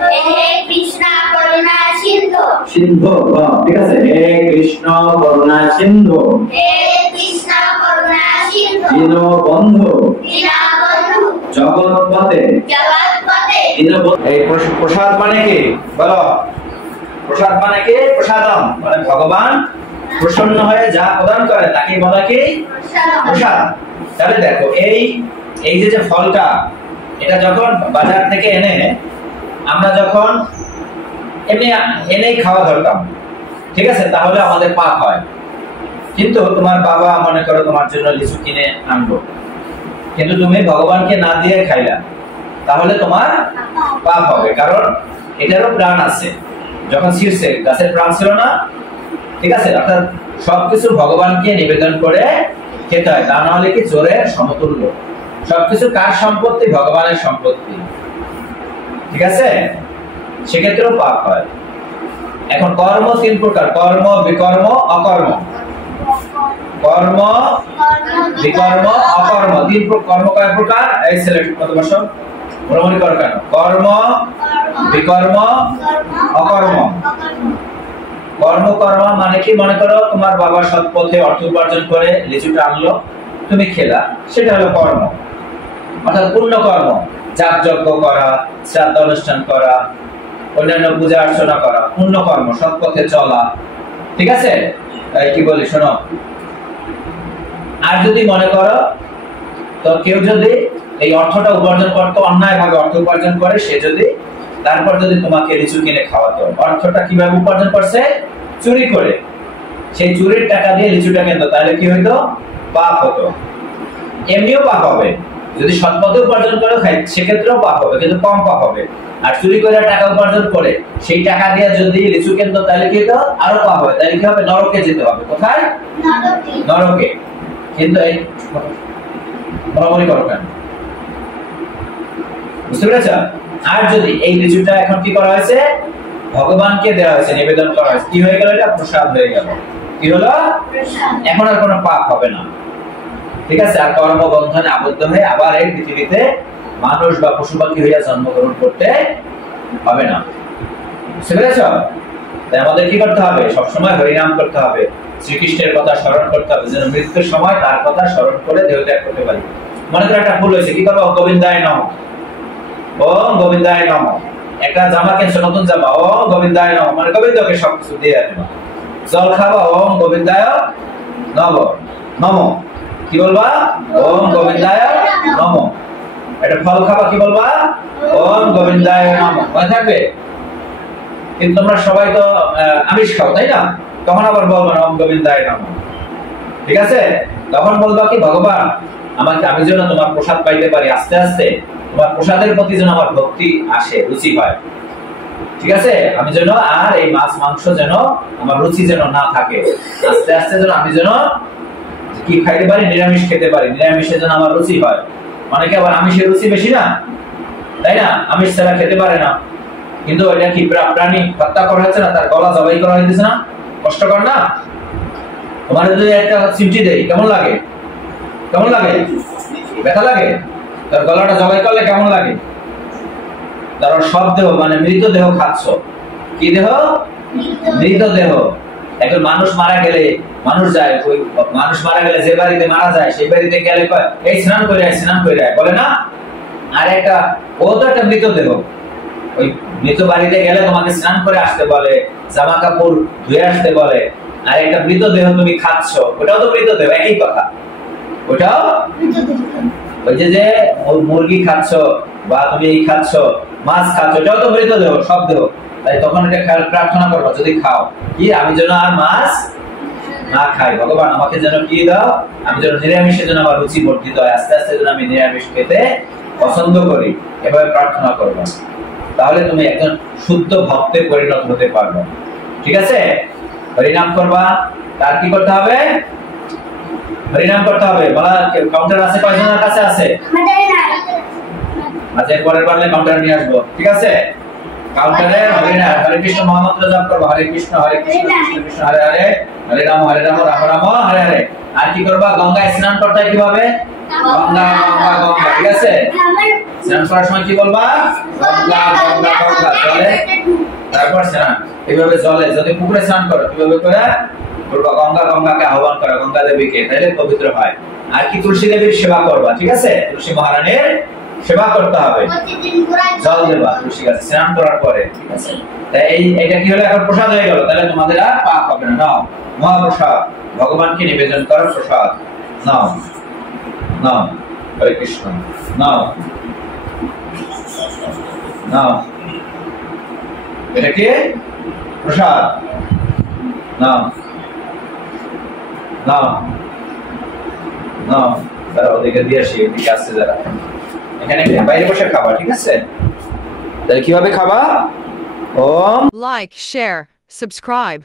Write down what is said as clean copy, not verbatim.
হে কৃষ্ণ করুণা সিন্ধু সিন্ধু ঠিক আছে হে কৃষ্ণ করুণা সিন্ধু হে কৃষ্ণ করুণা সিন্ধু দীনবন্ধু দীনবন্ধু জগৎপতে জগৎপতে এই প্রসাদ মানে কি বলো প্রসাদ মানে কি প্রসাদম মানে ভগবান প্রসন্ন হয়ে যা প্রদান করে তাকে বলা কি প্রসাদ তাহলে দেখো এই যে ফলটা এটা যখন বাজার থেকে এনে আমরা যখন এনেই খাওয়া ধরতাম ঠিক আছে তাহলে আমাদের পাপ হয় কিন্তু তোমার বাবা মনে করো তোমার জন্য লিচু কিনে আনলো কিন্তু তুমি ভগবানকে না দিয়ে খাইলা তাহলে তোমার পাপ হবে কারণ এটারও প্রাণ আছে যখন ছিঁড়ছে গাছের প্রাণ ছিল না ঠিক আছে অর্থাৎ সবকিছু ভগবানকে নিবেদন করে খেতে হয় তা না হলে কি জোরের সমতুল্য সবকিছু কার সম্পত্তি ভগবানের সম্পত্তি ঠিক আছে সেক্ষেত্রেও পাপ হয় এখন কর্ম তিন প্রকার কর্ম বিকর্ম অকর্ম কর্ম বিকর্ম অকর্ম তিন কর্ম কয় প্রকার এই সিলেক্ট করতে বসো ভ্রমণ করো কেন কর্ম বিকর্ম অকর্ম কর্ম কর্ম মানে কি মনে করো তোমার বাবা সৎ পথে অর্থ উপার্জন করে লিচুটা আনলো তুমি খেলা সেটা হলো কর্ম অর্থাৎ পূর্ণ কর্ম যাগযজ্ঞ করা শ্রাদ্ধ অনুষ্ঠান করা অন্যান্য পূজা অর্চনা করা পূর্ণ কর্ম সৎ পথে চলা ঠিক আছে কি বলি শোনো আর যদি মনে করো তো কেউ যদি এই অর্থটা উপার্জন করতো অন্যায় ভাবে অর্থ উপার্জন করে সে যদি তারপর যদি তোমাকে লিচু কিনে খাওয়াতো অর্থটা কিভাবে উপার্জন করছে চুরি করে সেই চুরির টাকা দিয়ে লিচুটা কিনতো তাহলে কি হইতো পাপ হতো এমনিও পাপ হবে যদি সৎপথে উপার্জন করে খায় সেক্ষেত্রেও পাপ হবে কিন্তু কম পাপ হবে আর চুরি করে টাকা উপার্জন করে সেই টাকা দিয়ে যদি লিচু কিনতো তাহলে কি হতো আরো পাপ হবে তাহলে কি হবে নরকে যেতে হবে কোথায় নরকে কিন্তু এই বরাবরই করো কেন বুঝতে পেরেছ আর যদি এই লিচুটা এখন কি করা হয়েছে ভগবানকে দেওয়া হয়েছে নিবেদন করা হয়েছে কি হয়ে গেল এটা প্রসাদ হয়ে গেল কি হলো এখন আর কোনো পাপ হবে না ঠিক আছে আর কর্মবন্ধনে আবদ্ধ হয়ে আবার এই পৃথিবীতে মানুষ বা পশু পাখি হইয়া জন্মগ্রহণ করতে হবে না বুঝতে পেরেছ তাই আমাদের কি করতে হবে সবসময় হরিনাম করতে হবে শ্রীকৃষ্ণের কথা স্মরণ করতে হবে যেন মৃত্যুর সময় তার কথা স্মরণ করে দেহ ত্যাগ করতে পারি মনে করো একটা ভুল হয়েছে কি করবো গোবিন্দায় নমঃ ওম গোবিন্দায় নমঃ একটা জামা কিনছো নতুন জামা ওম গোবিন্দায় নমঃ মানে গোবিন্দকে সবকিছু দিয়ে রাখবা জল খাবা ওম গোবিন্দায় নমঃ নমঃ কি বলবা ওম গোবিন্দায় নমঃ এটা ফল খাবা কি বলবা ওম গোবিন্দায় নমঃ মনে থাকবে কিন্তু তোমরা সবাই তো আমিষ খাও তাই না তখন আবার বলবা ওম গোবিন্দায় নমঃ ঠিক আছে তখন বলবা কি ভগবান আমাকে আমি যেন তোমার প্রসাদ পাইতে পারি আস্তে আস্তে তোমার প্রসাদের প্রতি যেন আমার ভক্তি আসে রুচি হয় ঠিক আছে আমি যেন আর এই মাছ মাংস যেন আমার রুচি যেন না থাকে আস্তে আস্তে যেন আমি যেন কি খাইতে পারি নিরামিষ খেতে পারি নিরামিষে যেন আমার রুচি হয় অনেকে আবার আমিষের রুচি বেশি না তাই না আমিষ ছাড়া খেতে পারে না কিন্তু এটা কি প্রাণী হত্যা করা হচ্ছে না তার গলা জবাই করা হইতেছে না কষ্টকর না তোমার যদি একটা চিমটি দেই কেমন লাগে কেমন লাগে ব্যথা লাগে তার গলাটা জবাই করলে কেমন লাগে তার সব দেহ মানে মৃতদেহ খাচ্ছ কি দেহ মৃতদেহ একজন মানুষ মারা গেলে মানুষ যায় ওই মানুষ মারা গেলে যে বাড়িতে মারা যায় সেই বাড়িতে গেলে এই স্নান করে বলে না আর একটা ও তো একটা মৃতদেহ ওই মৃত বাড়িতে গেলে তোমাকে স্নান করে আসতে বলে জামা কাপড় ধুয়ে আসতে বলে আর একটা মৃতদেহ তুমি খাচ্ছ ওটাও তো মৃতদেহ একই কথা ওটাও ওই যে মুরগি খাচ্ছ বা তুমি এই খাচ্ছ মাছ খাচ্ছ ওটাও তো মৃতদেহ সব দেহ তাই তখন এটা প্রার্থনা করবা যদি খাও কি আমি যেন আর মাছ না খাই ভগবান আমাকে যেন কি দাও আমি যেন নিরামিষের জন্য আমার রুচি বর্ধিত হয় আস্তে আস্তে যেন আমি নিরামিষ খেতে পছন্দ করি এভাবে প্রার্থনা করবা তাহলে তুমি একজন শুদ্ধ ভক্তে পরিণত হতে পারবে ঠিক আছে হরিনাম করবা তার কি করতে হবে হরিনাম করতে হবে বলা কাউন্টার আছে কয়জনের কাছে আছে আচ্ছা পরের বারে কাউন্টার নিয়ে আসবো ঠিক আছে কাউন্টারে হরিনাম হরে কৃষ্ণ মহামন্ত্র জপ করবা হরে কৃষ্ণ কৃষ্ণ কৃষ্ণ হরে হরে হরে রাম রাম রাম হরে হরে আর কি করবা গঙ্গায় স্নান করতে হয় কিভাবে গঙ্গা গঙ্গা গঙ্গা ঠিক আছে স্নান করার সময় কি বলবা গঙ্গা গঙ্গা গঙ্গা জল তারপর স্নান এইভাবে জলে যদি পুকুরে স্নান করো কিভাবে করে করবা, গঙ্গা গঙ্গাকে আহ্বান করা, গঙ্গা দেবীকে, তাহলে পবিত্র হয়। আর কি তুলসী দেবীর সেবা করবা, ঠিক আছে, তুলসী মহারানীর সেবা করতে হবে, প্রতিদিন পুরা জল দেবা তুলসী গাছে স্নান করার পরে, ঠিক আছে। তাই এটা কি হলো, এখন প্রসাদ হয়ে গেল, তাহলে তোমাদের আর পাপ হবে না। নাও মহাপ্রসাদ, ভগবানকে নিবেদন করো প্রসাদ, নাও নাও, হরে কৃষ্ণ, নাও নাও, এটা কি প্রসাদ, নাও নাও নাও, তারা ওদিকে দিয়ে আসি, এদিকে আসছে যারা, এখানে বাইরে বসে খাবা, ঠিক আছে। তাহলে কিভাবে খাবা, ওম Like, share, subscribe.